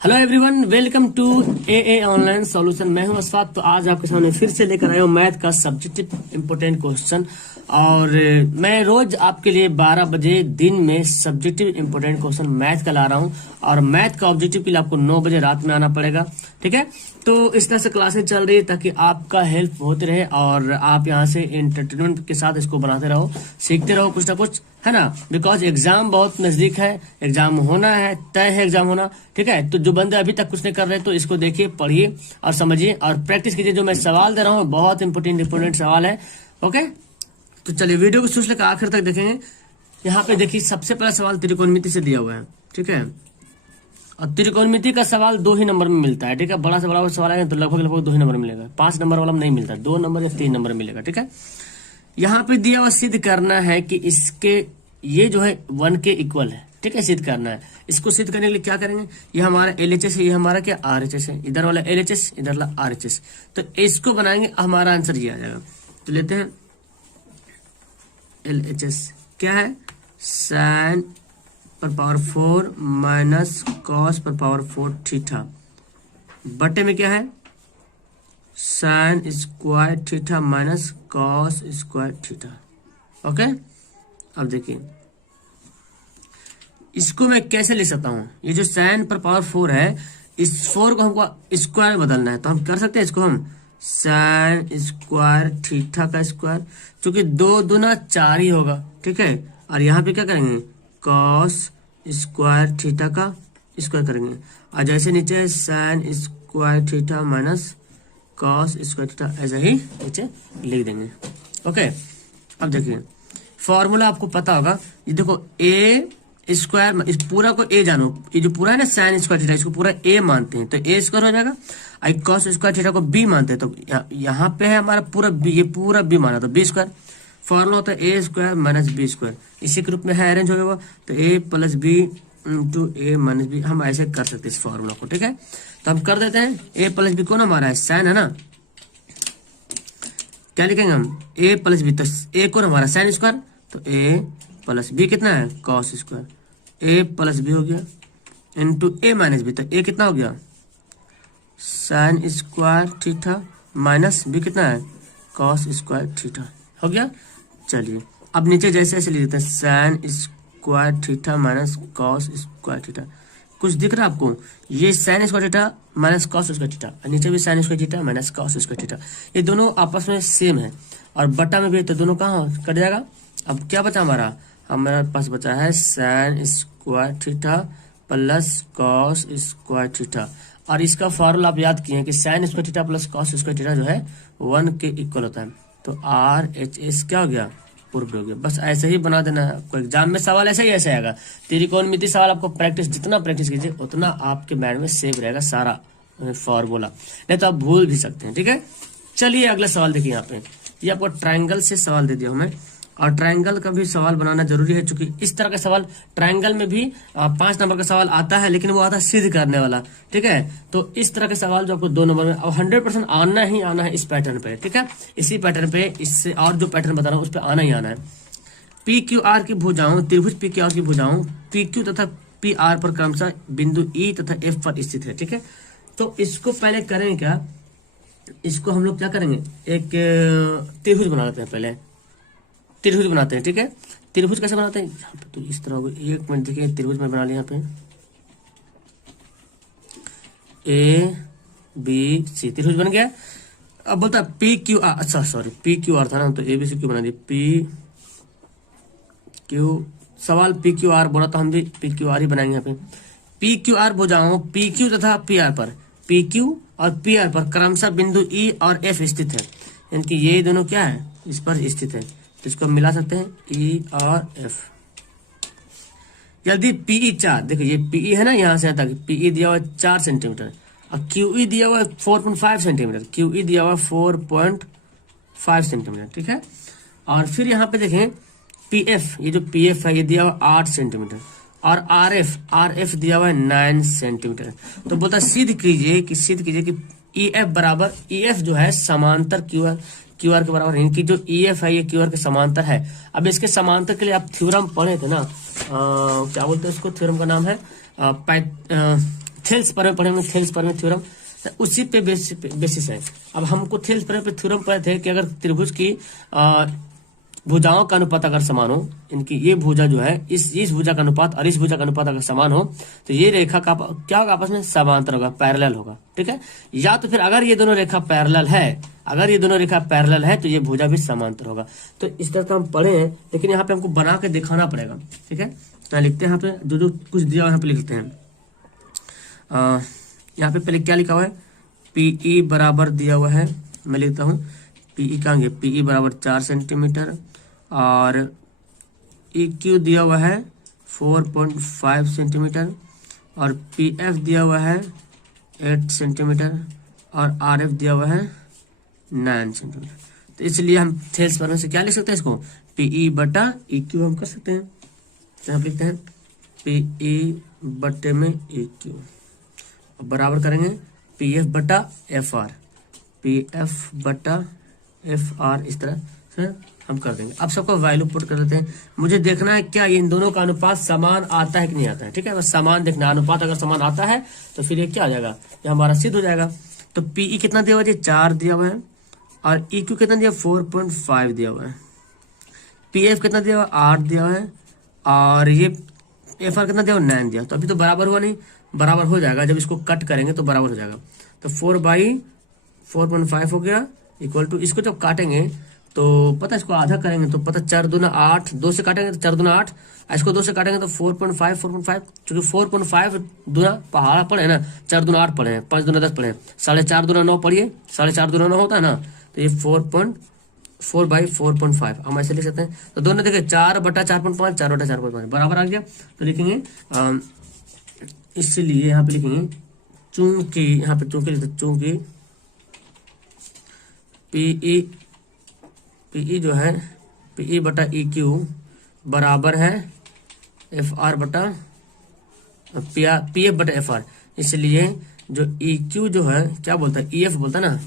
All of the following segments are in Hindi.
Hello everyone, welcome to a online solution. मैं हूं अशफाक। तो आज आपके सामने फिर से लेकर आया हूं मैथ का सब्जेक्टिव इंपोर्टेंट क्वेश्चन। और मैं रोज आपके लिए 12 बजे दिन में सब्जेक्टिव इंपोर्टेंट क्वेश्चन मैथ का ला रहा हूं। और मैथ का ऑब्जेक्टिव के लिए आपको 9 बजे रात में आना पड़ेगा, ठीक है। तो इस तरह से क्लासेस चल रही है ताकि आपका हेल्प होती रहे और आप यहाँ से एंटरटेनमेंट के साथ इसको बनाते रहो, सीखते रहो कुछ ना कुछ, है ना। बिकॉज एग्जाम बहुत नजदीक है, एग्जाम होना है, तय है एग्जाम होना, ठीक है। तो जो बंदे अभी तक कुछ नहीं कर रहे तो इसको देखिए, पढ़िए और समझिए और प्रैक्टिस कीजिए। जो मैं सवाल दे रहा हूँ बहुत इंपोर्टेंट सवाल है, ओके। तो चलिए वीडियो को शुरू से लेकर आखिर तक देखेंगे। यहाँ पे देखिए, सबसे पहला सवाल त्रिकोणमिति से दिया हुआ है, ठीक है। और त्रिकोणमिति का सवाल 2 ही नंबर में मिलता है, ठीक है। बड़ा से बड़ा सवाल है तो लगभग 2 ही नंबर मिलेगा, 5 नंबर वाला में नहीं मिलता, 2 नंबर या 3 नंबर मिलेगा, ठीक है। यहाँ पे दिया हुआ सिद्ध करना है कि इसके ये जो है 1 के इक्वल है, ठीक है। सिद्ध करना है। इसको सिद्ध करने के लिए क्या करेंगे, ये हमारा LHS है, ये हमारा क्या RHS है। इधर वाला LHS, इधर वाला RHS। तो इसको बनाएंगे, हमारा आंसर ये आ जाएगा। तो लेते हैं LHS क्या है, साइन पर पावर 4 माइनस कॉस पर पावर 4 थीटा, बटे में क्या है sign square theta minus cos square theta, okay. अब देखिए इसको मैं कैसे लिख सकता हूं। ये जो साइन पर पावर 4 है, इस 4 को हमको स्क्वायर में बदलना है, तो हम कर सकते हैं इसको हम साइन स्क्वायर थीटा का स्क्वायर, क्योंकि 2 दूना 4 ही होगा, ठीक है। और यहाँ पे क्या करेंगे, कॉस स्क्वायर थीटा का स्क्वायर करेंगे। और जैसे नीचे sign square theta minus cos square theta, ऐसा ही नीचे लिख देंगे, ओके। अब देखिए फॉर्मूला आपको पता होगा, ये देखो ए स्क्वायर, इस पूरा को ए जानो, ये जो पूरा है ना साइन स्क्वायर थीटा, इसको पूरा ए मानते हैं तो ए स्क्वायर हो जाएगा। आई कॉस स्क्वायर थीटा को बी मानते हैं तो यहाँ पे है हमारा पूरा बी, ये पूरा बी माना तो बी स्क्वायर। फॉर्मूला होता है ए स्क्वायर माइनस बी स्क्वायर, इसी के रूप में है, अरेंज हो गया तो ए प्लस बी इंटू ए माइनस बी। हम ऐसे कर सकते हैं इस फॉर्मूला को, ठीक है। तो हम कर देते हैं, ए प्लस बी कौन हमारा है, साइन है ना। क्या लिखेंगे हम, ए प्लस बी, तो ए कौन हमारा साइन स्क्वायर, तो ए प्लस बी कितना है कॉस स्क्वायर, ए प्लस बी हो गया इंटू ए माइनस बी, तो ए कितना हो गया sine square theta minus B कितना है कॉस स्क्वायर थीटा, हो गया। चलिए अब नीचे जैसे ऐसे लिख देते हैं, sign square theta minus cos square theta. कुछ दिख रहा है आपको, ये sign square theta minus cos square theta, नीचे भी sign square theta minus cos square theta, ये दोनों आपस में सेम है। और बटा में भी तो दोनों कहाँ कट जाएगा। अब क्या बचा हमारे पास बचा है sign square theta plus cos square theta. और इसका फॉर्मूला आप याद किए हैं कि sign square theta plus cos square theta जो है 1 के इक्वल होता है। तो RHS क्या हो गया, पूर्व हो गया। बस ऐसे ही बना देना है आपको, एग्जाम में सवाल ऐसे ही ऐसे आएगा। त्रिकोणमिति सवाल आपको प्रैक्टिस, जितना प्रैक्टिस कीजिए उतना आपके माइंड में सेव रहेगा सारा फॉर्मूला, नहीं तो आप भूल भी सकते हैं, ठीक है। चलिए अगला सवाल देखिए, यहाँ पे ये आपको ट्राइंगल से सवाल दे दिया हमें। और ट्रायंगल का भी सवाल बनाना जरूरी है, क्योंकि इस तरह का सवाल ट्रायंगल में भी 5 नंबर का सवाल आता है, लेकिन वो आता है सिद्ध करने वाला, ठीक है। तो इस तरह के सवाल जो आपको 2 नंबर में और 100% आना ही आना है इस पैटर्न पे, ठीक है। इसी पैटर्न पे, इससे और जो पैटर्न बता रहा हूँ उस पर आना ही आना है। PQR की भुजाओं, त्रिभुज PQR की भुजाओं PQ तथा PR पर क्रमशः बिंदु E तथा F पर स्थित है, ठीक है। तो इसको पहले करेंगे क्या, इसको हम लोग क्या करेंगे, एक त्रिभुज बना लेते हैं। पहले त्रिभुज बनाते हैं, ठीक है। त्रिभुज कैसे बनाते हैं, यहाँ पे तो इस तरह होगा। 1 मिनट देखिए, त्रिभुज में बना लिया यहाँ पे ABC, त्रिभुज बन गया। अब बोलता है PQR, अच्छा सॉरी PQR था ना, तो ABC क्यों बना दिया, PQ, सवाल PQR बोला तो हम भी PQR ही बनाएंगे यहाँ पे। PQR भुजाओं PQ तथा PR पर, PQ और PR पर क्रमशः बिंदु E और F स्थित है, यानी कि ये दोनों क्या है, इस पर स्थित है। तो इसको मिला सकते हैं E और F। यदि PE 4, देखो ये PE है ना, यहाँ से आता है PE दिया हुआ है 4 सेंटीमीटर और QE दिया हुआ है 4.5 सेंटीमीटर, QE दिया हुआ है 4.5 सेंटीमीटर, ठीक है। और फिर यहाँ पे देखें PF, ये जो PF है ये दिया हुआ 8 सेंटीमीटर और RF दिया हुआ है 9 सेंटीमीटर। तो बोलता सिद्ध कीजिए कि EF बराबर, EF जो है समांतर QR के बराबर है, इनकी जो EF है ये QR के समांतर है। अब इसके समांतर के लिए आप थ्योरम पढ़े थे ना, क्या बोलते हैं इसको, थ्योरम का नाम है थेल्स पर में पढ़ेंगे, थेल्स पर में थ्योरम, तो उसी पे बेसिस है। अब हमको थेल्स पर में थ्योरम पढ़े थे कि अगर त्रिभुज की भुजाओं का अनुपात अगर समान हो, इनकी ये भुजा जो है इस भुजा का अनुपात और इस भुजा का अनुपात अगर समान हो तो ये रेखा का क्या होगा, आपस में समांतर होगा, पैरेलल होगा, ठीक है। या तो फिर अगर ये दोनों रेखा पैरेलल है, अगर ये दोनों रेखा पैरेलल है तो ये भुजा भी समांतर होगा। तो इस तरह से हम पढ़े हैं, लेकिन यहाँ पे हमको बना के दिखाना पड़ेगा, ठीक है। तो लिखते हैं यहाँ पे जो कुछ दिया यहाँ पे लिखते हैं। यहाँ पे पहले क्या लिखा हुआ है, पीई बराबर दिया हुआ है, मैं लिखता हूँ पीई कहेंगे, पीई बराबर 4 सेंटीमीटर और EQ दिया हुआ है 4.5 सेंटीमीटर और PF दिया हुआ है 8 सेंटीमीटर और RF दिया हुआ है 9 सेंटीमीटर। तो इसलिए हम थेल्स पर में से क्या लिख सकते हैं, इसको PE बटा EQ हम कर सकते हैं। तो हम लिखते हैं PE बटे में EQ, बराबर करेंगे PF बटा FR, PF बटा FR, इस तरह से हम कर देंगे। अब सबको वैल्यू पुट कर देते हैं। मुझे देखना है क्या इन दोनों का अनुपात समान आता है कि नहीं आता है, ठीक है। बस समान देखना है, अनुपात अगर समान आता है तो फिर ये क्या आ जाएगा, ये हमारा सिद्ध हो जाएगा। तो PE कितना दिया हुआ है, 4 दिया हुआ है और EQ कितना दिया, 4.5 दिया हुआ है, PF कितना दिया हुआ, 8 दिया हुआ है और ये FR कितना दिया हुआ, 9 दिया। तो अभी तो बराबर हुआ नहीं, बराबर हो जाएगा जब इसको कट करेंगे तो बराबर हो जाएगा। तो 4/4.5 हो गया इक्वल टू, इसको जब काटेंगे तो पता है इसको आधा करेंगे तो पता 4 दूना 8, 2 से काटेंगे तो 4 दूना 8, इसको 2 से काटेंगे तो 4.5 चूंकि 4.5 दूना पहाड़ा पड़े ना, 4 दूना 8 पड़े हैं, 5 दूना 10 पड़े हैं, 4.5 दूना 9 पढ़िए, 4.5 दूना 9 होता है ना, तो ये 4/4.5 हम ऐसे लिख सकते हैं। तो दोनों देखिए 4/4.5, 4/4.5 बराबर आ गया। तो लिखेंगे इसलिए यहाँ पे लिखेंगे चूंकि, यहाँ पे चूंकि लिखते, चूंकि PE जो है PE बटा EQ बराबर है FR बटा PF बटा FR, इसलिए जो EQ जो है क्या बोलता है, EF बोलता है ना,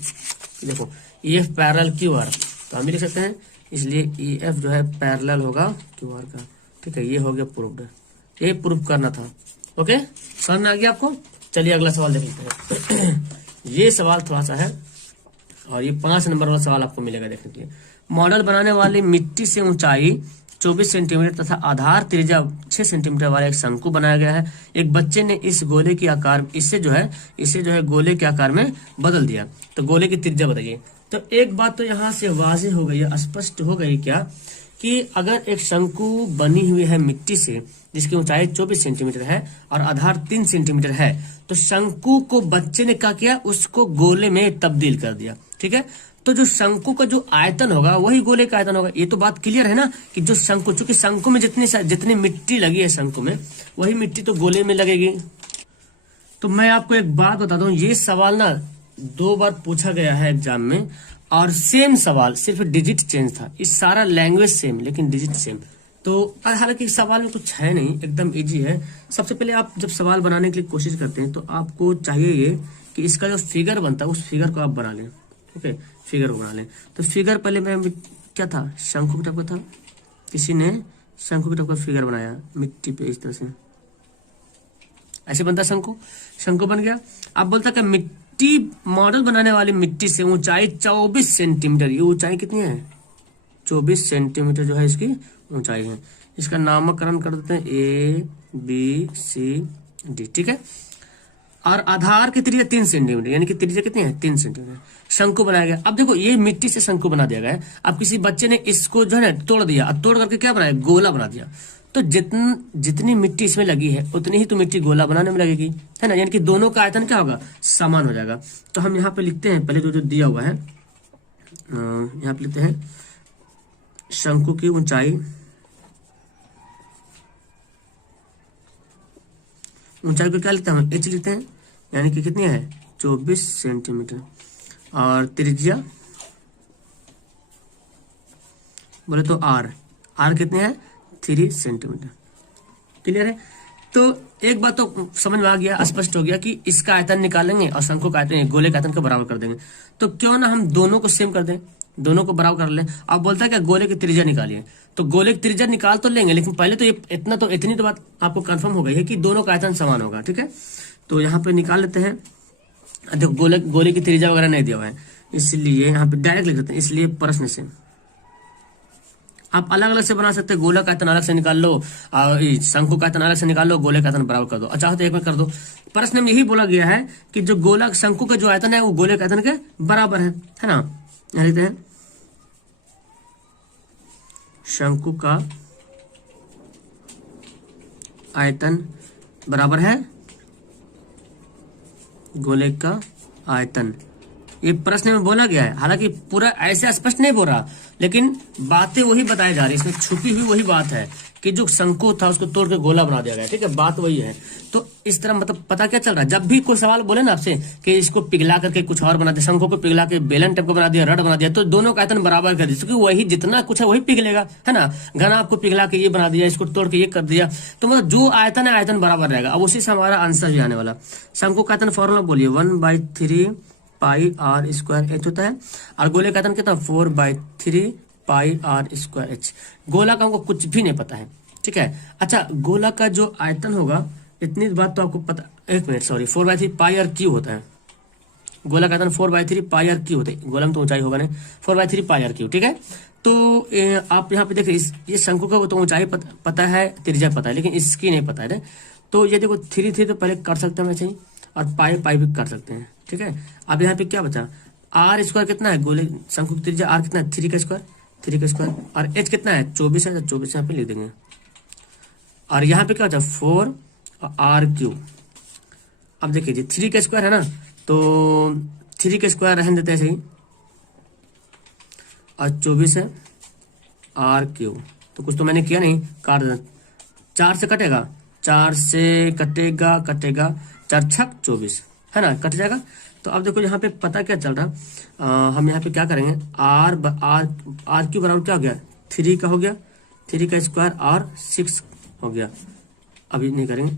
देखो EF पैरेलल QR, तो हम भी लिख सकते हैं, इसलिए EF जो है पैरेलल होगा QR का, ठीक है। ये हो गया प्रूव्ड, ये प्रूव करना था। ओके, समझ में आ गया आपको। चलिए अगला सवाल देख लेते हैं। ये सवाल थोड़ा सा है और ये 5 नंबर वाला सवाल आपको मिलेगा देखने के लिए। मॉडल बनाने वाली मिट्टी से ऊंचाई 24 सेंटीमीटर तथा आधार त्रिज्या 6 सेंटीमीटर वाला एक शंकु बनाया गया है। एक बच्चे ने इस गोले की आकार इसे जो है गोले के आकार में बदल दिया, तो गोले की त्रिज्या बताइए। तो एक बात तो यहाँ से वाज़ेह हो गई है, स्पष्ट हो गई क्या, कि अगर एक शंकु बनी हुई है मिट्टी से जिसकी ऊंचाई 24 सेंटीमीटर है और आधार 3 सेंटीमीटर है, तो शंकु को बच्चे ने क्या किया, उसको गोले में तब्दील कर दिया, ठीक है। तो जो शंकु का जो आयतन होगा वही गोले का आयतन होगा। ये तो बात क्लियर है ना, कि जो शंकु, चूंकि शंकु में जितनी मिट्टी लगी है शंकु में, वही मिट्टी तो गोले में लगेगी। तो मैं आपको एक बात बता दूं, ये सवाल ना 2 बार पूछा गया है एग्जाम में और सेम सवाल, सिर्फ डिजिट चेंज था। इस सारा लैंग्वेज सेम लेकिन डिजिट सेम। तो हालांकि सवाल में कुछ है नहीं, एकदम इजी है। सबसे पहले आप जब सवाल बनाने के लिए कोशिश करते हैं तो आपको चाहिए ये कि इसका जो फिगर बनता है उस फिगर को आप बना लें, ठीक है, फिगर को बना लें। तो फिगर पहले मैं क्या था, शंकु की टाइप का था, किसी ने शंकु की टाइप का फिगर बनाया मिट्टी पे, इस तरह से ऐसे बनता शंकु, शंकु बन गया। अब बोलता कि मिट्टी, मॉडल बनाने वाली मिट्टी से ऊंचाई 24 सेंटीमीटर, ये ऊंचाई कितनी है, 24 सेंटीमीटर जो है इसकी ऊंचाई है। इसका नामकरण कर देते हैं ABCD, ठीक है। और आधार की त्रिज्या 3 सेंटीमीटर, यानी कि त्रिज्या कितनी है, 3 सेंटीमीटर। शंकु बनाया गया। अब देखो ये मिट्टी से शंकु बना दिया गया है। अब किसी बच्चे ने इसको जो है ना तोड़ दिया, अब तोड़ करके क्या बनाया, गोला बना दिया। तो जितनी मिट्टी इसमें लगी है उतनी ही तो मिट्टी गोला बनाने में लगेगी, है ना, यानी कि दोनों का आयतन क्या होगा, समान हो जाएगा। तो हम यहाँ पे लिखते हैं पहले जो दिया हुआ है, यहाँ पे लिखते हैं शंकु की ऊंचाई को क्या लिखते हैं, H लिखते हैं, यानी कि कितनी है, 24 सेंटीमीटर। और त्रिज्या बोले तो R कितने हैं, 3 सेंटीमीटर। क्लियर है। तो एक बात तो समझ में आ गया, स्पष्ट हो गया कि इसका आयतन निकालेंगे और शंकु का आयतन गोले का आयतन को बराबर कर देंगे। तो क्यों ना हम दोनों को सेम कर दें, दोनों को बराबर कर लें। अब बोलता है कि गोले की त्रिज्या निकालिए, तो गोले की त्रिज्या निकाल तो लेंगे, लेकिन पहले तो ये इतनी तो बात आपको कंफर्म हो गई है कि दोनों का आयतन समान होगा, ठीक है। तो यहाँ पे निकाल लेते हैं। देखो गोले की त्रिज्या वगैरह नहीं दिया हुआ है, इसलिए यहाँ पे डायरेक्ट लिख देते हैं। इसलिए प्रश्न से आप अलग अलग से बना सकते हैं। गोला का आयतन अलग से निकाल लो, शंकु का आयतन अलग से निकाल लो, गोले का आयतन बराबर कर दो। अच्छा तो एक में कर दो। प्रश्न में यही बोला गया है कि जो गोला शंकु का जो आयतन है वो गोले के आयतन के बराबर है ना। यहाँ लिखते हैं शंकु का आयतन बराबर है गोले का आयतन। ये प्रश्न में बोला गया है, हालांकि पूरा ऐसे स्पष्ट नहीं बोल रहा, लेकिन बातें वही बताई जा रही है। इसमें छुपी हुई वही बात है कि जो शंकु था उसको तोड़ के गोला बना दिया गया। ठीक है, बात वही है। तो इस तरह मतलब पता क्या चल रहा है, जब भी कोई सवाल बोले ना आपसे कि इसको पिघला करके कुछ और बना दिया, शंकु को पिघला के बेलन टाइप को बना दिया, रड बना दिया, तो दोनों का आयतन बराबर कर दिया, क्योंकि वही जितना कुछ है वही पिघलेगा, है ना। घना आपको पिघला के ये बना दिया, इसको तोड़ के ये कर दिया, तो मतलब जो आयतन है आयतन बराबर रहेगा। अब उसी से हमारा आंसर भी आने वाला। शंकु का आयतन फॉर्मूला बोलिए 1/3 पाई आर स्क्वायर एच होता है, और गोले का आयतन कितना 4/3 पाई आर स्क्वायर एच। गोला का हमको कुछ भी नहीं पता है, ठीक है। अच्छा, गोला का जो आयतन होगा, इतनी बात तो आपको पता, एक minute sorry, 4/3 pi r cube होता है। गोला का आयतन 4/3 पाई आर क्यू होता है। गोला में तो ऊंचाई होगा नहीं, 4/3 पाई आर क्यू, ठीक है। तो आप यहाँ पे देखिए, ये शंकु का तो ऊंचाई पता है, त्रिज्या पता है, लेकिन इसकी नहीं पता है। तो ये देखो 3 तो पहले कर सकते हैं वैसे ही, और पाई भी कर सकते हैं, ठीक है। अब यहाँ पे क्या बचा, आर स्क्वायर कितना है, गोले शंकु की त्रिज्या आर कितना है 3 का स्क्वायर, और एच कितना है 24 है, 24 यहाँ पे लिख देंगे। और यहाँ पे क्या बचा 4 और आर क्यू। अब देखिए जी 3 का स्क्वायर है ना, तो 3 का स्क्वायर रहने देते हैं सही, और 24 है आर क्यू। तो कुछ तो मैंने किया नहीं, काट देना, 4 से कटेगा, 4 से कटेगा 4 छक 24, है ना, कट जाएगा। तो अब देखो यहाँ पे पता क्या चल रहा, हम यहाँ पे क्या करेंगे, आर क्यू बराबर क्या हो गया 3 का हो गया, 3 का स्क्वायर और 6 हो गया। अभी नहीं करेंगे,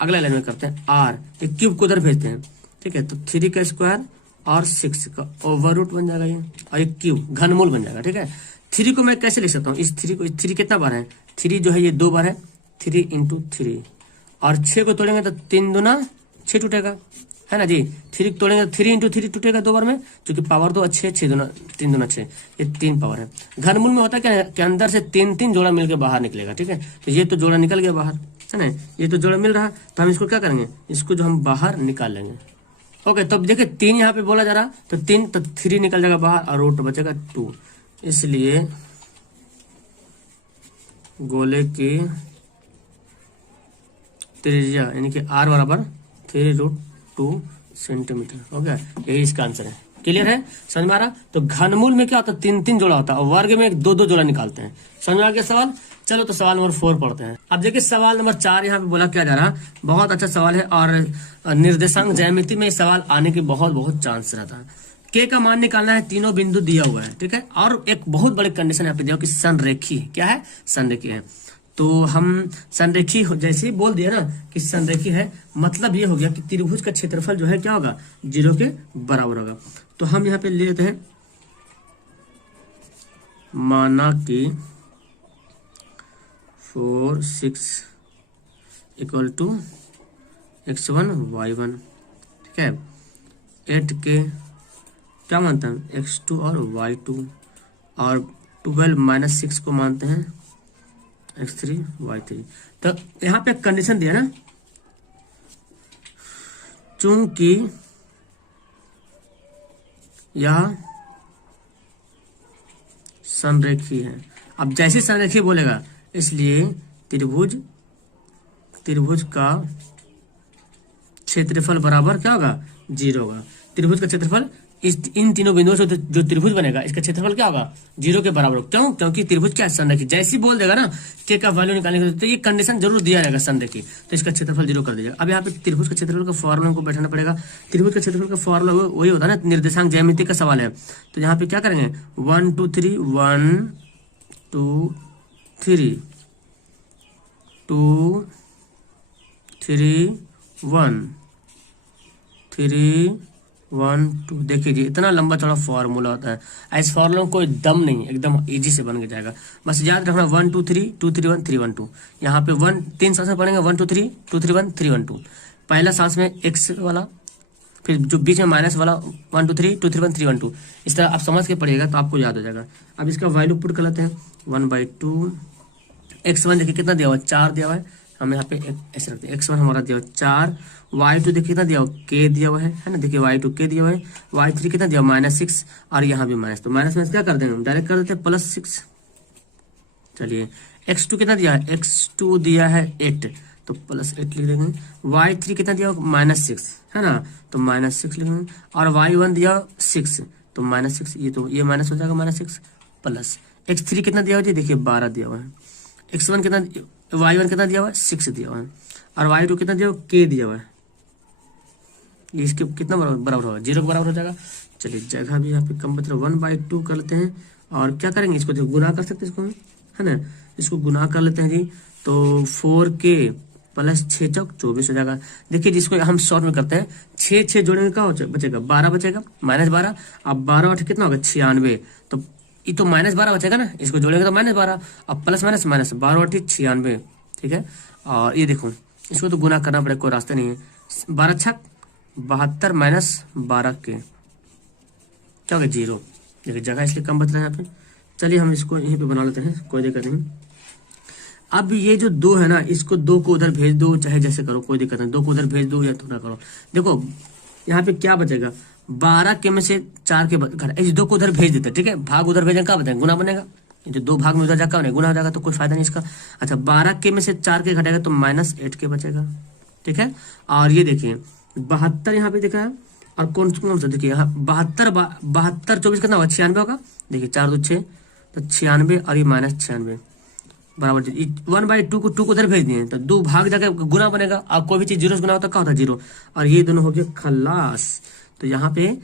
अगला लाइन में करते हैं। आर एक क्यूब को उधर भेजते हैं, ठीक है। तो 3 का स्क्वायर और 6 का ओवर रूट बन जाएगा ये, और एक क्यूब घनमूल बन जाएगा, ठीक है। 3 को मैं कैसे लिख सकता हूँ, इस 3 को, 3 कितना बार है, 3 जो है ये 2 बार है, 3 × 3, और 6 को तोड़ेंगे तो 3 दूना 6 टूटेगा, है ना जी। 3 तोड़ेंगे तो 3 × 3 टूटेगा 2 बार में, क्योंकि पावर तो अच्छे 6 दूना 3 दूना 6, ये 3 पावर है। घनमूल में होता है क्या कि अंदर से 3 जोड़ा मिलकर बाहर निकलेगा, ठीक है। तो ये तो जोड़ा निकल गया बाहर, है ना, ये तो जोड़ा मिल रहा, तो हम इसको क्या करेंगे, इसको जो हम बाहर निकाल लेंगे। ओके, तो देखिए 3 यहाँ पे बोला जा रहा, तो 3 तो 3 निकल जाएगा बाहर, और रूट बचेगा 2। इसलिए गोले की त्रिज्या यानी कि आर बराबर 3√2 सेंटीमीटर हो गया। यही इसका आंसर है। क्लियर है, समझ में आ रहा। तो घनमूल में क्या होता है 3 जोड़ा होता है, और वर्ग में 2 जोड़ा निकालते हैं। समझ में आ गया सवाल। चलो तो सवाल नंबर 4 पढ़ते हैं। अब देखिए सवाल नंबर 4 यहाँ पे बोला क्या जा रहा, बहुत अच्छा सवाल है, और निर्देशांक ज्यामिति में सवाल आने के बहुत चांस रहता है। के का मान निकालना है, तीनों बिंदु दिया हुआ है, ठीक है। और एक बहुत बड़ी कंडीशन यहाँ पे दिया कि संरेखी, क्या है, संरेखी है। तो हम संरेखी जैसे ही बोल दिया ना कि संरेखी है, मतलब ये हो गया कि त्रिभुज का क्षेत्रफल जो है क्या होगा 0 के बराबर होगा। तो हम यहाँ पे ले लेते हैं, माना कि 4 6 = x1 y1, ठीक है। 8 के क्या मानते हैं x2 और y2, और 12 - 6 को मानते हैं x3 y3। तो यहाँ पे कंडीशन दिया ना, चूंकि यह संरेखी है। अब जैसे संरेखी बोलेगा, इसलिए त्रिभुज का क्षेत्रफल बराबर क्या होगा 0 होगा। त्रिभुज का क्षेत्रफल इन तीनों बिंदुओं से जो त्रिभुज बनेगा, इसका क्षेत्रफल क्या होगा 0 के बराबर। क्यों, क्योंकि त्रिभुज क्या संरेखी, जैसे ही बोल देगा ना के का वैल्यू निकालने के, तो ये कंडीशन जरूर दिया जाएगा संरेखी, तो इसका क्षेत्रफल 0 कर दीजिएगा। अब यहाँ पे त्रिभुज का क्षेत्रफल का फॉर्मूला को बैठाना पड़ेगा। त्रिभुज का क्षेत्रफल का फॉर्मूला वही होता है ना, निर्देशांक ज्यामिति का सवाल है। तो यहाँ पे क्या करेंगे 1 2 3 1 2 3 2 3 1 3 1 2। देखिए जी इतना लंबा चौड़ा फॉर्मूला होता है। इस फॉर्मूला में कोई दम नहीं, एकदम इजी से बन के जाएगा। बस याद रखना 1 2 3 2 3 1 3 1 2। यहाँ पे 3 से पढ़ेंगे 1 2 3 2 3 1 3 1 2। पहला सांस में एक्स वाला, फिर जो बीच में माइनस वाला 1 2 3 2 3 1 3 1 2, इस तरह आप समझ के पढ़िएगा तो आपको याद हो जाएगा। अब इसका वैल्यू पुट कर लेते हैं 1/2 x1 देखिए कितना दिया हुआ है, 4 दिया हुआ है, हम यहाँ पे ऐसे रखते हैं, x1 हमारा दिया हुआ 4, y2 देखिए कितना दिया हुआ k दिया हुआ है ना, देखिए y2 k दिया हुआ है, y3 कितना दिया हुआ -6 और यहाँ भी माइनस, तो माइनस में क्या कर देंगे हम डायरेक्ट कर देते हैं +6। चलिए x2 कितना दिया है, x2 दिया है 8 तो +8 लिख देंगे, y3 कितना दिया -6 है ना तो -6 लिख देंगे, और y1 दिया 6 तो -6, ये तो ये माइनस हो जाएगा -6 प्लस x3 कितना दिया हुआ है, देखिए 12 दिया हुआ है, x1 कितना y1 कितना दिया हुआ है 6 दिया हुआ है, और y2 कितना दिया हुआ k दिया हुआ है, ये इसके कितना बराबर होगा 0 के बराबर हो जाएगा। चलिए जगह भी यहाँ पे कम बच रहा है, 1/2 कर लेते हैं और क्या करेंगे इसको जो गुना कर सकते हैं इसको है ना, इसको गुना कर लेते हैं जी, तो 4k प्लस 6 चौक 24 हो जाएगा। देखिए जिसको हम शॉर्ट में करते हैं 6 जोड़ेंगे क्या बचेगा 12 बचेगा, -12, अब 12 8 कितना होगा 96, तो ये तो -12 बचेगा ना, इसको जोड़ेंगे तो -12, अब प्लस माइनस माइनस 12 8 96, ठीक है। और ये देखो इसको तो गुना करना पड़ेगा, कोई रास्ता नहीं है, 12 छक 72 माइनस 12 के क्या होगा 0, देखिए जगह इसलिए कम बच रहा है यहाँ पे। चलिए हम इसको यहीं पे बना लेते हैं, कोई दिक्कत नहीं। अब ये जो 2 है ना, इसको 2 को उधर भेज दो, चाहे जैसे करो कोई दिक्कत नहीं, 2 को उधर भेज दो या थोड़ा करो। देखो यहाँ पे क्या बचेगा 12 के में से 4 के घटा, इस 2 को उधर भेज देते ठीक है, भाग उधर भेजेंगे क्या बताएंगे गुना बनेगा, ये जो 2 भाग में उधर जाकर गुना हो जाएगा तो कोई फायदा नहीं इसका। अच्छा 12 के में से 4 के घटेगा तो -8 के बचेगा, ठीक है। और ये देखिए 72 यहाँ पे दिखा है, और कौन सा देखिए यहाँ 72 24 कितना होगा 96 होगा, देखिए 4 2 6 तो 96 और ये -96 बराबर 1/2 को 2 को उधर भेज दिए तो 2 भाग जाकर गुना बनेगा, और कोई भी चीज 0 से गुना होता क्या होता है 0, और ये दोनों हो गए खलास। तो यहाँ पे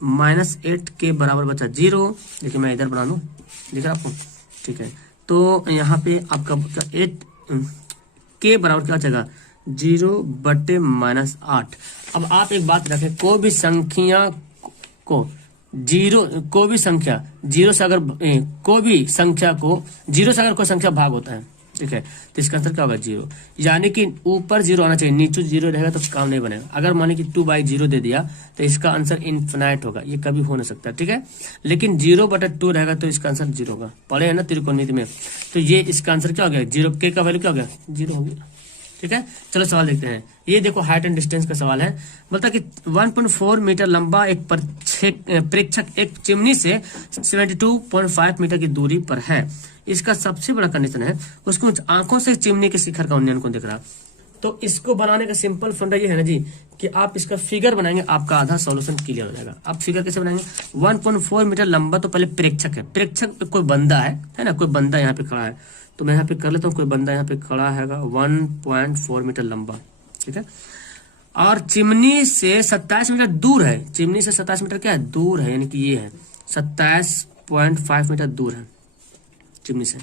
-8 के बराबर बचा 0, देखिए मैं इधर बना दूं दिख रहा आपको, ठीक है। तो यहाँ पे आपका 8 के बराबर क्या बचेगा 0/-8। अब आप एक बात रखें, कोई भी संख्या को 0 कोई भी संख्या 0 से अगर कोई भी संख्या को 0 से अगर कोई संख्या भाग होता है, ठीक है, तो इसका आंसर क्या होगा 0, यानी कि ऊपर 0 आना चाहिए, नीचे 0 रहेगा तो काम नहीं बनेगा। अगर माने कि 2/0 दे दिया तो इसका आंसर इनफिनाइट होगा, ये कभी हो नहीं सकता, ठीक है। लेकिन 0/2 रहेगा तो इसका आंसर 0 होगा, पढ़े है ना त्रिकोणमिति में, तो ये इसका आंसर क्या हो गया 0, के का वैल्यू क्या हो गया 0 हो गया, ठीक है। चलो सवाल देखते हैं, ये देखो हाइट एंड डिस्टेंस का सवाल है, बोलता कि 1.4 मीटर लंबा एक प्रेक्षक एक चिमनी से 72.5 मीटर की दूरी पर है, इसका सबसे बड़ा कंडीशन है उसको आंखों से चिमनी के शिखर का उन्नयन को दिख रहा। तो इसको बनाने का सिंपल फंडा ये है ना जी कि आप इसका फिगर बनाएंगे, आपका आधा सॉल्यूशन क्लियर हो जाएगा। आप फिगर कैसे बनाएंगे, 1.4 मीटर लंबा, तो पहले प्रेक्षक है, प्रेक्षक कोई बंदा है ना, कोई बंदा यहाँ पे खड़ा है, तो मैं यहाँ पे कर लेता हूँ, कोई बंदा यहाँ पे खड़ा है 1.4 मीटर लंबा, ठीक है। और चिमनी से 27 मीटर दूर है, चिमनी से 27 मीटर क्या है दूर है, यानी कि ये है 27.5 मीटर दूर है चिमनी से,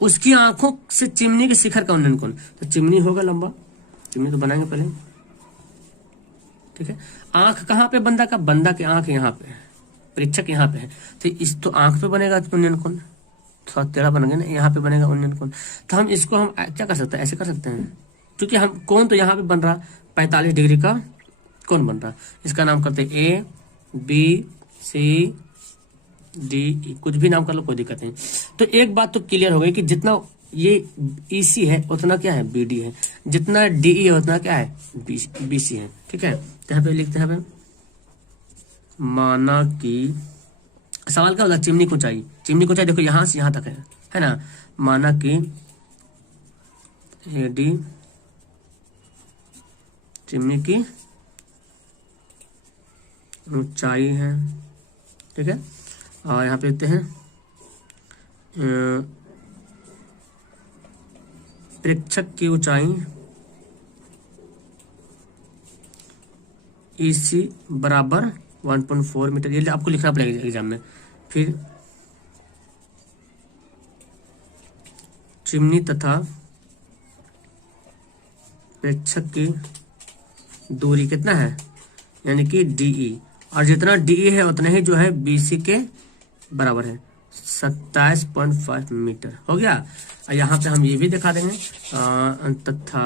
उसकी आंखों से चिमनी के शिखर का उन्नयन कोण, तो चिमनी होगा लंबा, चिमनी तो बनाएंगे पहले, ठीक है। आंख कहाँ पे बंदा का, बंदा की आंख यहाँ पे है, प्रेक्षक यहाँ पे है, तो इस तो आंख पे बनेगा उन्नयन कोण, थोड़ा टेढ़ा बनेगा ना, यहाँ पे बनेगा उन्नयन कोण। तो हम इसको हम क्या कर सकते हैं, ऐसे कर सकते हैं, क्योंकि हम कोण तो यहाँ पे बन रहा 45 डिग्री का कोण बन रहा, इसका नाम करते हैं ABCD, कुछ भी नाम कर लो कोई दिक्कत नहीं। तो एक बात तो क्लियर हो गई कि जितना ये EC है उतना क्या है BD है, जितना DE है उतना क्या है BC है, ठीक है। तो यहाँ पे लिखते हैं माना कि सवाल क्या होगा, चिमनी को चाहिए, चिमनी को चाहिए, देखो यहां से यहां तक है ना, माना कि AD चिमनी की ऊंचाई है, ठीक है। और यहाँ पे लिखते हैं प्रेक्षक की ऊंचाई EC बराबर 1.4 मीटर, ये आपको लिखना पड़ेगा एग्जाम में। फिर चिमनी तथा प्रेक्षक की दूरी कितना है, यानी कि DE, और जितना DE है उतना ही जो है BC के बराबर है 27.5 मीटर, हो गया। और यहाँ पे हम ये भी दिखा देंगे तथा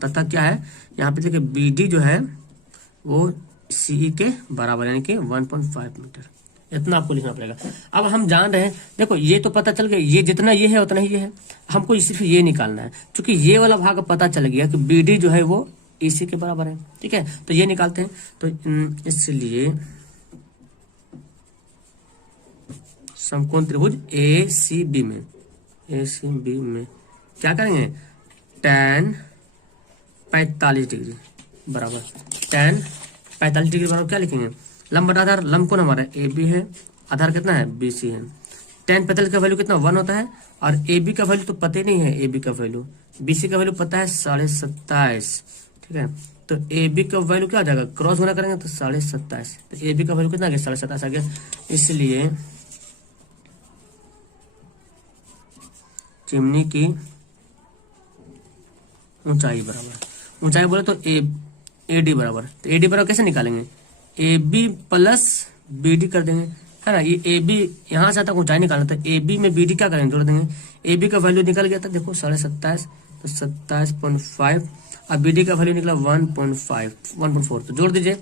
तथा क्या है यहाँ पे देखिए बी डी जो है वो सी के बराबर यानी कि 1.5 मीटर, इतना आपको लिखना पड़ेगा। अब हम जान रहे हैं, देखो ये तो पता चल गया, ये जितना ये है उतना ही ये है, हमको सिर्फ ये निकालना है। क्योंकि ये वाला भाग पता चल गया कि बी डी जो है वो इसी के बराबर है, ठीक है, तो ये निकालते हैं। तो इसलिए समकोण त्रिभुज ए सी बी में क्या करेंगे, tan 45 डिग्री बराबर, tan 45 डिग्री बराबर क्या लिखेंगे, लंब बटा आधार, लंब कोण हमारा ए बी है, आधार कितना है बी सी है। tan 45 का वैल्यू कितना 1 होता है, और ए बी का वैल्यू तो पता ही नहीं है, ए बी का वैल्यू, बी सी का वैल्यू पता है 27.5, ठीक है। तो ए बी का वैल्यू क्या आ जाएगा, क्रॉस गुना करेंगे तो 27.5, तो ए बी का वैल्यू कितना आ गया 27.5 आ गया। इसलिए चिमनी की ऊंचाई बराबर, ऊंचाई बोले तो ए डी बराबर, तो ए डी बराबर कैसे निकालेंगे, A B plus B D कर देंगे, है ना। ये ए बी यहाँ से तक ऊंचाई निकालना, तो ए बी में बी डी क्या करेंगे, जोड़ देंगे। ए बी का वैल्यू निकल गया था देखो 27.5, तो 27.5, अब बी डी का वैल्यू निकला 1.4, तो जोड़ दीजिए,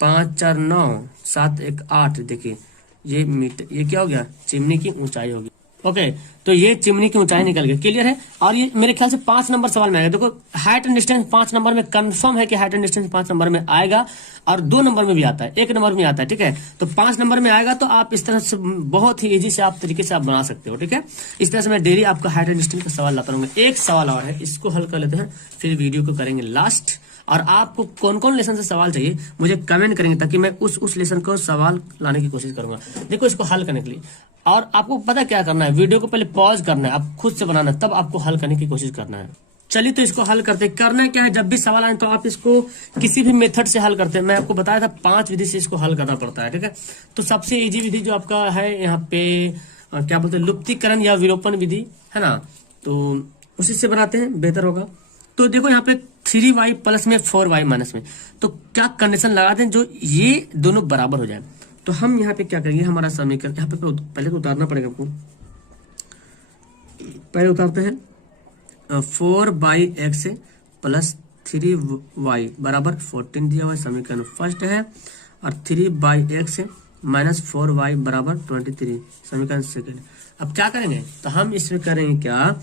5 4 9 7 1 8, देखिए ये मीटर, ये क्या हो गया, चिमनी की ऊंचाई होगी। ओके, तो ये चिमनी की ऊंचाई निकल गई, क्लियर है। और ये मेरे ख्याल से 5 नंबर सवाल में आएगा। देखो हाइट एंड डिस्टेंस 5 नंबर में कंफर्म है कि हाइट एंड डिस्टेंस 5 नंबर में आएगा, और 2 नंबर में भी आता है, 1 नंबर में आता है, ठीक है। तो 5 नंबर में आएगा, तो आप इस तरह से बहुत ही इजी से आप तरीके से आप बना सकते हो, ठीक है। इस तरह से मैं डेली आपका हाइट एंड डिस्टेंस का सवाल लाता रहूंगा। एक सवाल और है, इसको हल कर लेते हैं, फिर वीडियो को करेंगे लास्ट। और आपको कौन कौन लेसन से सवाल चाहिए मुझे कमेंट करेंगे, ताकि मैं उस लेसन को सवाल लाने की कोशिश करूंगा। देखो इसको हल करने के लिए, और आपको पता क्या करना है, वीडियो को पहले पॉज करना है, आप खुद से बनाना है, तब आपको हल करने की कोशिश करना है। चलिए तो इसको हल करते, करना क्या है, जब भी सवाल आए तो आप इसको किसी भी मेथड से हल करते हैं। मैं आपको बताया था 5 विधि से इसको हल करना पड़ता है, ठीक है। तो सबसे इजी विधि जो आपका है यहाँ पे क्या बोलते हैं, लुप्तीकरण या विलोपन विधि, है ना, तो उसी से बनाते हैं, बेहतर होगा। तो देखो यहाँ पे 3y प्लस में 4y माइनस में, तो क्या कंडीशन लगा दें जो ये दोनों बराबर हो जाए। तो हम यहाँ पे क्या करेंगे, हमारा समीकरण यहाँ पे पहले तो उतारना पड़ेगा आपको, पहले उतारते हैं 4x प्लस 3y बराबर 14 दिया हुआ समीकरण फर्स्ट है, और 3x माइनस 4y बराबर 23 समीकरण सेकंड। अब क्या करेंगे, तो हम इसमें करेंगे क्या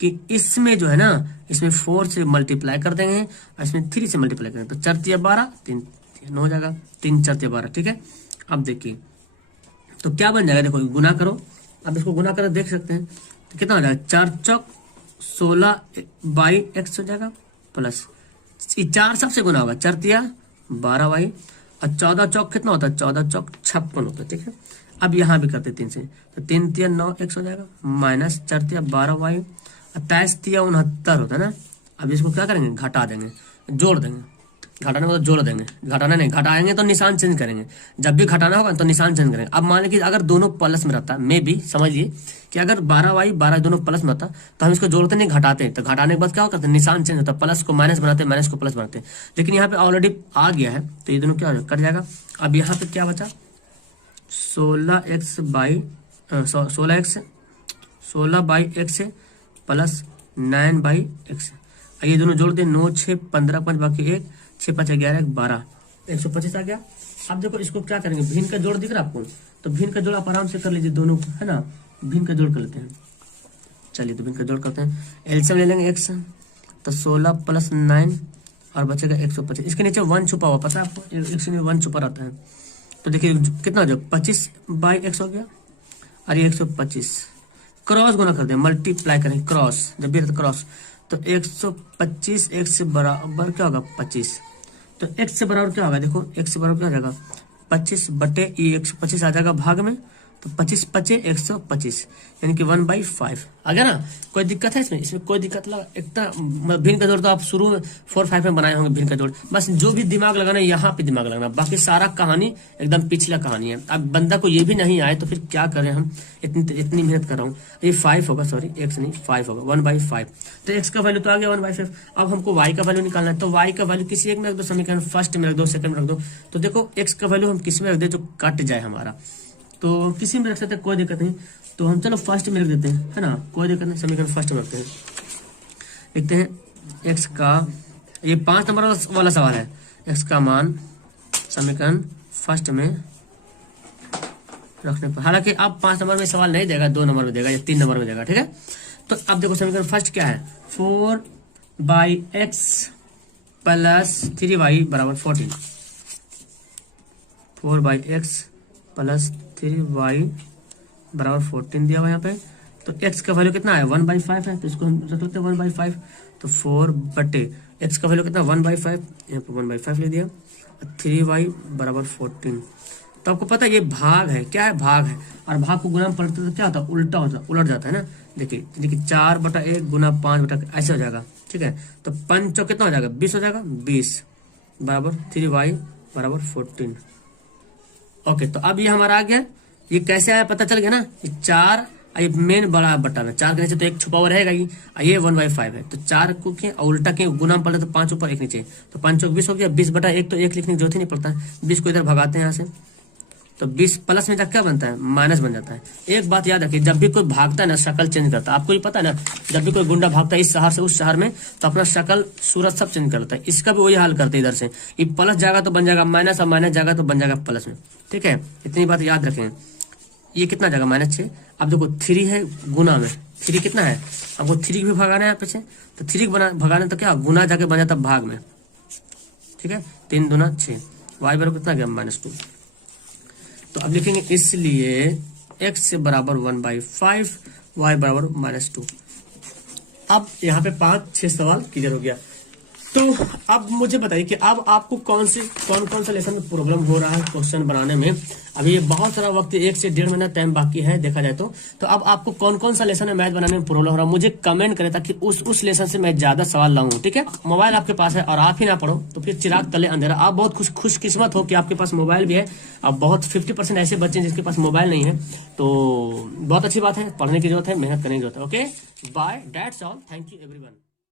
कि इसमें जो है ना, इसमें 4 से मल्टीप्लाई कर देंगे, और इसमें 3 से मल्टीप्लाई करेंगे, तो 4 × 12 3 9 हो जाएगा, 3 × 4 12, ठीक है। अब देखिए तो क्या बन जाएगा, देखो गुना करो, अब इसको गुना कर देख सकते हैं, तो कितना हो जाएगा, 4 चौक 16y(x) हो जाएगा, प्लस 4 सबसे गुना होगा, 4 × 12y, और 14 चौक कितना होता है, 14 चौक 56 होता है, ठीक है। अब यहाँ भी करते 3 से, तो 3 × 9x हो जाएगा, माइनस 4 × 12y, 23 × 69 होता है ना। अब इसको क्या करेंगे, घटा देंगे, जोड़ देंगे, घटाने को तो जोड़ देंगे, घटाना नहीं, घटाएंगे तो निशान चेंज करेंगे, जब भी घटाना होगा तो निशान चेंज करेंगे। अब मान लीजिए अगर दोनों प्लस में रहता, मे भी समझिए कि अगर 12y 12 दोनों प्लस में होता, तो हम इसको जोड़ते नहीं, घटाते, तो घटाने के बाद क्या करते हैं, निशान चेंज होता है, प्लस को माइनस बनाते हैं, माइनस को प्लस बनाते हैं। लेकिन यहाँ पे ऑलरेडी आ गया है, तो ये दोनों क्या कट जाएगा। अब यहाँ पे क्या बचा, 16x प्लस 9/x, ये दोनों जोड़ते हैं, 9 6 15 5 बाकी 1 6 5 11 12 125 आ गया। अब देखो इसको क्या करेंगे, भिन्न का जोड़ दिख रहा है आपको, तो भिन्न का जोड़ आप आराम से कर लीजिए दोनों को, है ना, भिन्न का जोड़ कर लेते हैं। चलिए तो भिन्न का जोड़ करते हैं, एलसीएम ले लेंगे x, तो 16 + 9 और बचेगा 125। इसके नीचे 1 छुपा हुआ, पता है आपको, x में 1 छुपा रहता है। तो देखिए कितना हो जाएगा, 25/x हो गया, और ये 125, क्रॉस गुना कर दें, मल्टीप्लाई करें, क्रॉस जब भी रहता क्रॉस, तो 125 x से बराबर क्या होगा 25, तो x से बराबर क्या होगा, देखो x से बराबर क्या हो जाएगा 25 बटे ये 125 आ जाएगा भाग में, तो 25 × 5 = 125, यानी कि 1/5 आ गया ना। कोई दिक्कत है इसमें, इसमें कोई दिक्कत लगा, इतना भिन्न का जोड़ तो आप शुरू में 4 5 में बनाए होंगे भिन्न का जोड़, बस जो भी दिमाग लगाना है यहाँ पे दिमाग लगाना, बाकी सारा कहानी एकदम पिछला कहानी है। अब बंदा को ये भी नहीं आए तो फिर क्या करें हम, इतनी मेहनत कर रहा हूँ। ये 5 होगा, सॉरी x नहीं 5 होगा, 1/5, तो x का वैल्यू तो आ गया 1/5। अब हमको y का वैल्यू निकालना है, तो y का वैल्यू किसी एक में रख दो, समीकरण फर्स्ट में रख दो, सेकंड में रख दो। तो देखो x का वैल्यू हम किस में रख दे जो कट जाए हमारा, तो किसी में रख सकते हैं, कोई दिक्कत नहीं। तो हम चलो फर्स्ट में रख देते हैं, है ना, कोई दिक्कत नहीं, समीकरण फर्स्ट में रखते हैं, लिखते हैं x का ये 5 नंबर वाला सवाल है। x का मान समीकरण फर्स्ट में रखने पर, हालांकि अब 5 नंबर में सवाल नहीं देगा, 2 नंबर में देगा या 3 नंबर में देगा, ठीक है। तो अब देखो समीकरण फर्स्ट क्या है, 4/x प्लस 3y बराबर 14, 4/x प्लस 3y बराबर 14 दिया हुआ यहाँ पे। तो x का वैल्यू कितना है, 1/5 है, तो इसको हम रख लेते हैं 1/5। तो 4/x का वैल्यू कितना, 1/5, यहाँ पे 1/5 ले दिया। 3y बराबर 14। तो आपको पता है ये भाग है, क्या है, भाग है, और भाग को गुना में पलटते तो क्या होता है, उल्टा होता, उलट जाता है ना। देखिए 4/1 गुना 5 ऐसे हो जाएगा, ठीक है। तो 5 कितना हो जाएगा, 20 हो जाएगा, 20 बराबर 3y बराबर 14। ओके, तो अब ये हमारा आ गया। ये कैसे आया पता चल गया ना, ये 4, ये मेन बड़ा बटन है, 4 के नीचे तो एक छुपा हुआ रहेगा ही, ये 1/5 है। तो 4 को के उल्टा के गुना में पड़ता तो 5 ऊपर 1 नीचे, तो 5 चौक 20 हो गया, 20/1 तो 1 लिखने की जरूरत ही नहीं पड़ता है। 20 को इधर भगाते हैं यहाँ से, तो 20 प्लस में जाकर क्या बनता है, माइनस बन जाता है। एक बात याद रखिए, जब भी कोई भागता है ना शक्ल चेंज करता है, आपको ये पता है ना, जब भी कोई गुंडा भागता है इस शहर से उस शहर में, तो अपना शक्ल सूरत सब चेंज करता है। इसका भी वही हाल करते हैं, इधर से ये प्लस जाएगा तो बन जाएगा माइनस, और माइनस जाएगा तो बन जाएगा प्लस में, ठीक है। इतनी बात याद रखें। ये कितना जाएगा, -6। अब देखो 3 है गुना में, 3 कितना है, हमको 3 भी भगाना है यहाँ पे से, तो 3 भगाना तो क्या गुना जाके बन जाता भाग में, ठीक है। 3 दूना 6, y बराबर कितना गया, -2। तो अब लिखेंगे इसलिए x बराबर 1/5, y बराबर -2। अब यहाँ पे 5-6 सवाल क्लियर हो गया। तो अब मुझे बताइए कि अब आपको कौन सा लेसन में प्रॉब्लम हो रहा है क्वेश्चन बनाने में। अभी ये बहुत सारा वक्त, 1 से 1.5 महीना टाइम बाकी है देखा जाए तो अब आपको कौन सा लेसन में मैथ बनाने में प्रॉब्लम हो रहा है मुझे कमेंट करें, ताकि उस लेसन से मैं ज्यादा सवाल लाऊं, ठीक है। मोबाइल आपके पास है और आप ही ना पढ़ो तो फिर चिराग तले अंधेरा। आप बहुत खुशकिस्मत हो कि आपके पास मोबाइल भी है। अब बहुत 50% ऐसे बच्चे हैं जिसके पास मोबाइल नहीं है, तो बहुत अच्छी बात है, पढ़ने की जरूरत है, मेहनत करने की जरूरत है। Okay, bye, that's all, thank you everyone.